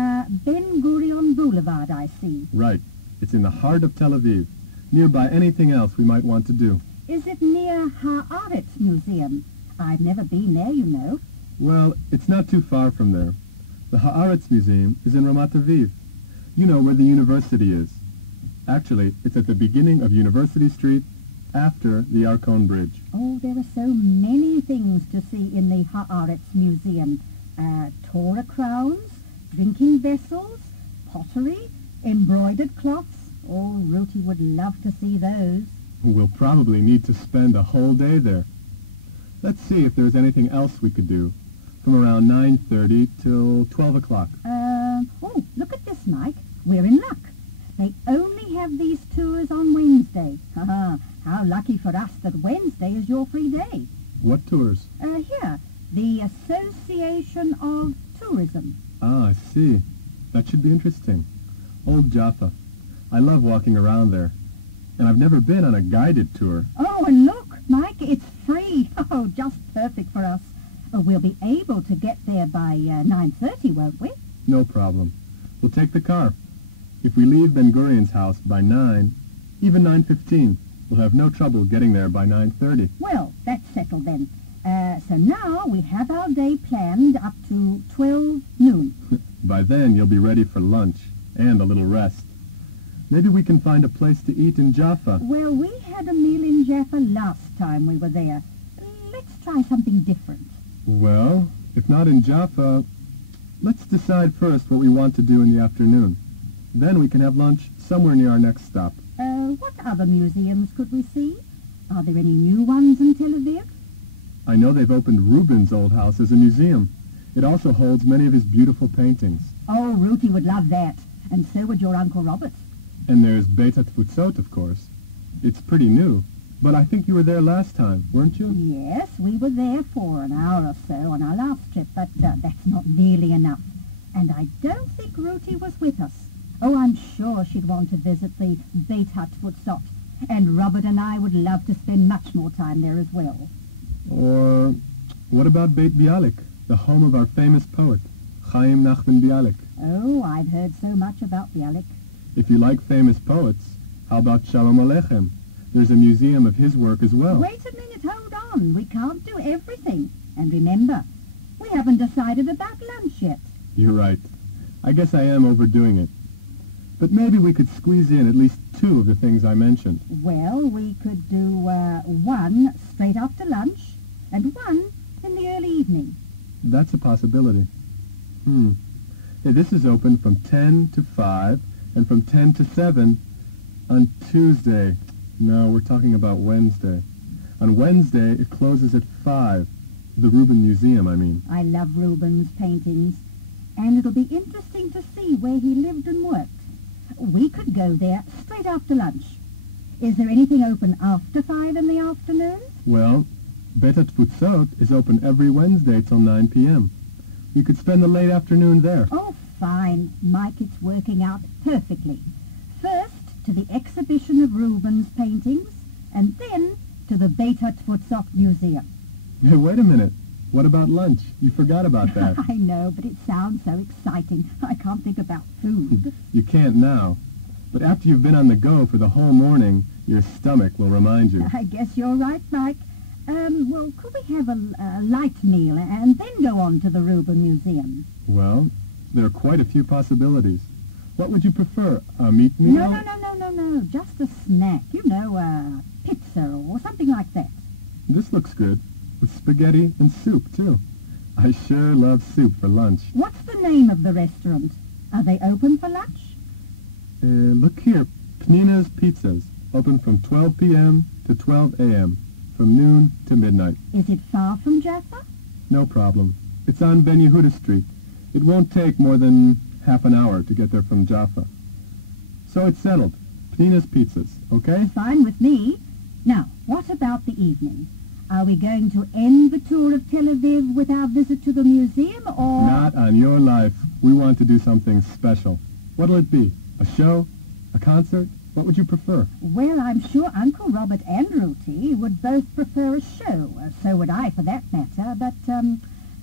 Ben Gurion Boulevard, I see. Right. It's in the heart of Tel Aviv, nearby anything else we might want to do. Is it near Haaretz Museum? I've never been there, you know. Well, it's not too far from there. The Haaretz Museum is in Ramat Aviv. You know where the university is. Actually, it's at the beginning of University Street, after the Arcon Bridge. Oh, there are so many things to see in the Haaretz Museum. Torah crowns, drinking vessels, pottery, embroidered cloths. Oh, Ruti would love to see those. We'll probably need to spend a whole day there. Let's see if there's anything else we could do, from around 9:30 till 12 o'clock. Oh, look at this, Mike. We're in luck. They only have these tours on Wednesday. How lucky for us that Wednesday is your free day. What tours? Here, the Association of Tourism. Ah, I see. That should be interesting. Old Jaffa. I love walking around there. And I've never been on a guided tour. Oh, and look, Mike, it's free. Oh, just perfect for us. We'll be able to get there by 9:30, won't we? No problem. We'll take the car. If we leave Ben Gurion's house by 9, even 9:15, we'll have no trouble getting there by 9:30. Well, that's settled then. So now we have our day planned up to 12 noon. By then, you'll be ready for lunch and a little rest. Maybe we can find a place to eat in Jaffa. Well, we had a meal in Jaffa last time we were there. Let's try something different. Well, if not in Jaffa, let's decide first what we want to do in the afternoon. Then we can have lunch somewhere near our next stop. What other museums could we see? Are there any new ones in Tel Aviv? I know they've opened Rubens' old house as a museum. It also holds many of his beautiful paintings. Oh, Ruti would love that. And so would your Uncle Robert. And there's Beit HaTfutzot, of course. It's pretty new, but I think you were there last time, weren't you? Yes, we were there for an hour or so on our last trip, but that's not nearly enough. And I don't think Ruti was with us. Oh, I'm sure she'd want to visit the Beit HaTfutzot, and Robert and I would love to spend much more time there as well. Or what about Beit Bialik, the home of our famous poet, Chaim Nachman Bialik? Oh, I've heard so much about Bialik. If you like famous poets, how about Shalom Aleichem? There's a museum of his work as well. Wait a minute, hold on. We can't do everything. And remember, we haven't decided about lunch yet. You're right. I guess I am overdoing it. But maybe we could squeeze in at least 2 of the things I mentioned. Well, we could do one straight after lunch and one in the early evening. That's a possibility. Hey, this is open from 10 to 5 and from 10 to 7 on Tuesday. No, we're talking about Wednesday. On Wednesday, it closes at 5. The Rubin Museum, I mean. I love Rubens' paintings, and it'll be interesting to see where he lived and worked. We could go there straight after lunch. Is there anything open after 5 in the afternoon? Well, Beit HaTfutzot is open every Wednesday till 9 p.m. We could spend the late afternoon there. Oh, fine, Mike, it's working out perfectly. First to the exhibition of Rubens' paintings, and then to the Beit HaTfutzot Museum. Hey, wait a minute. What about lunch? You forgot about that. I know, but it sounds so exciting. I can't think about food. You can't now. But after you've been on the go for the whole morning, your stomach will remind you. I guess you're right, Mike. Well, could we have a light meal and then go on to the Rubin Museum? Well, there are quite a few possibilities. What would you prefer, a meat meal? No. Just a snack. You know, pizza or something like that. This looks good. With spaghetti and soup, too. I sure love soup for lunch. What's the name of the restaurant? Are they open for lunch? Look here. Pnina's Pizzas. Open from 12 p.m. to 12 a.m. From noon to midnight. Is it far from Jaffa? No problem. It's on Ben Yehuda Street. It won't take more than half an hour to get there from Jaffa. So it's settled. Pnina's Pizzas, okay? Fine with me. Now, what about the evening? Are we going to end the tour of Tel Aviv with our visit to the museum, or... Not on your life. We want to do something special. What'll it be? A show? A concert? What would you prefer? Well, I'm sure Uncle Robert and Ruti would both prefer a show. So would I, for that matter. But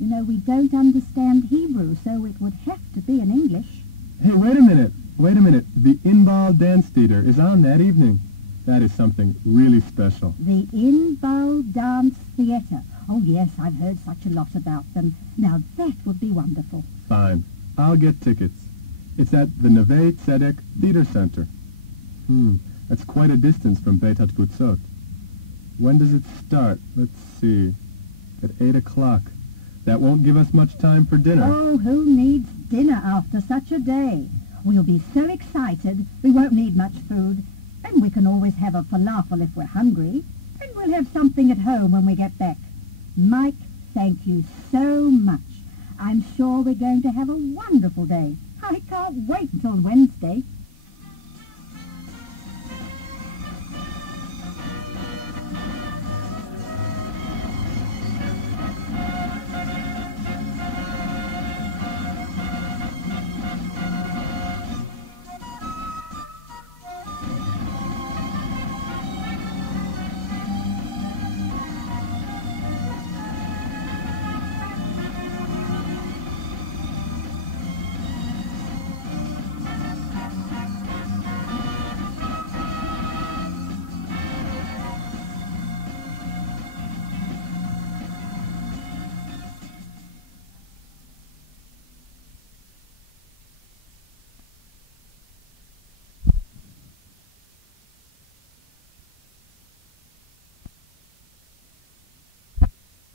You know, we don't understand Hebrew, so it would have to be in English. Hey, wait a minute. The Inbal Dance Theater is on that evening. That is something really special. The Inbal Dance Theatre. Oh, yes, I've heard such a lot about them. Now, that would be wonderful. Fine. I'll get tickets. It's at the Neve Tzedek Theater Center. That's quite a distance from Beit HaTfutzot. When does it start? Let's see. At 8 o'clock. That won't give us much time for dinner. Oh, who needs dinner after such a day? We'll be so excited we won't need much food. And we can always have a falafel if we're hungry. And we'll have something at home when we get back. Mike, thank you so much. I'm sure we're going to have a wonderful day. I can't wait until Wednesday.